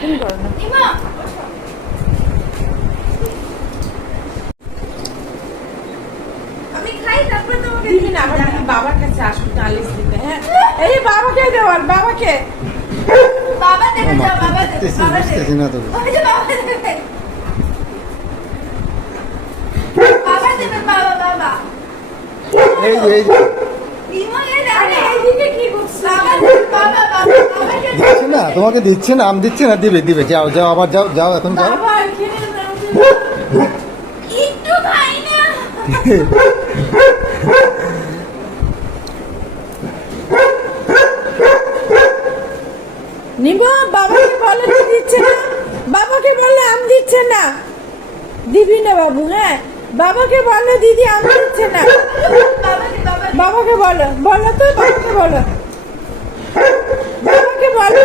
তুমি করো না। আমি খাই তারপর তোমাকে দিবি না, আবার নাকি বাবার কাছে আসবো নালিশ দিতে। হ্যাঁ, এই বাবাকে দেওয়ার, বাবাকে। বাবা দেবে, যাও বাবা দেবে, বাবা দেবে। বুঝতেছি না তো। ওই যে বাবা দেবে, বাবা দেবে, বাবা বাবা। এই যে এই যে ইমো এই আরে দেখো, এইদিকে কি করছো? বাবা দেবে, বাবা বাবা বাবাকে দেবে। দিচ্ছে না, তোমাকে দিচ্ছে না, আম দিচ্ছে না, দিবে দিবে, যাও যাও, আবার যাও যাও, এখন যাও। বাবা এখানে দাও। একটু খাই না। নিবো, বাবাকে বলে তো দিচ্ছে না, বাবাকে বললে আম দিচ্ছে না, দিবি না বাবু। হ্যাঁ, বাবাকে বলো দিদি আম দিচ্ছে না, বাবাকে বাবা বাবাকে বলো, বলো তো, বাবাকে বলো, বাবাকে বলো।